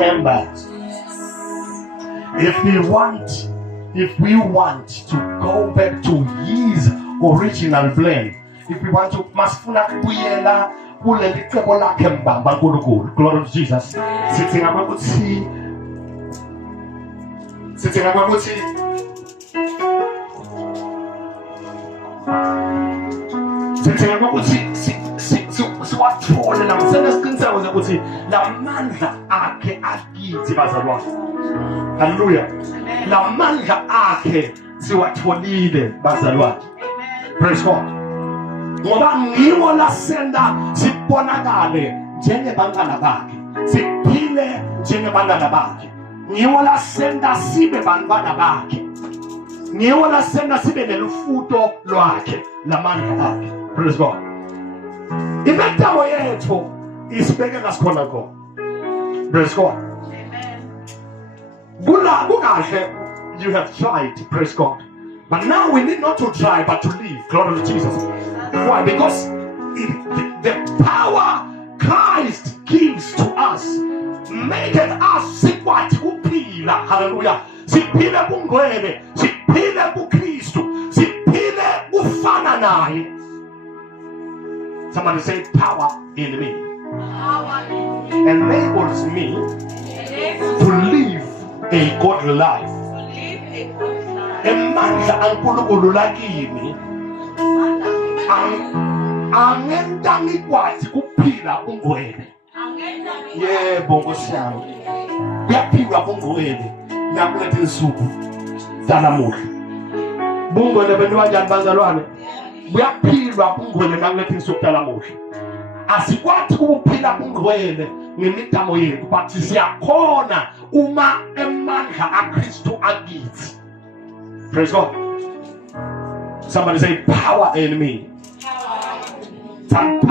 Remember, if we want to go back to his original plan, if we want to masifuna kuyela kuleli cebo lakhe mbamba nkulunkulu, glory to Jesus. Sithinga ukuthi siwathole namsenesiqiniseko ukuthi lamandla akhe akithi bazalwane. Hallelujah. Lamandla akhe siwatholile bazalwane. Praise God. Ngoba ngiwo lasenda sibonakale njengebantwana bakhe, siphile njengebantwana bakhe. Ngiwo lasenda sibe bantwana bakhe, ngiwo lasenda sibe nelufuto lwakhe lamandla akhe. Praise God. Imetamo yethu isibeke ngasikhona khona. Praise God. Amen. You have tried, praise God. But now we need not to try, but to live. Glory to Jesus. Why? Because the power Christ gives to us maketh us sikwati kuphila. Hallelujah. Siphile kungcwele, siphile kuKristu, siphile kufana naye. Somebody say power in me. Enables me to live a godly life. Emandla ankulunkulu lakini angenda ngikwati kuphila kungcwele. Yebo Nkosi yami, kuyaphilwa kungcwele nakulezi insuku zanamuhla. Bungcwele benu kanjani bazalwane? Kuyaphilwa kungcwele nakulezi insuku zanamuhla. Asikwati ukuphila kungcwele ngemitamo yethu, but siyakhona uma emandla aKristu akithi. Praise God. Somebody say power in me.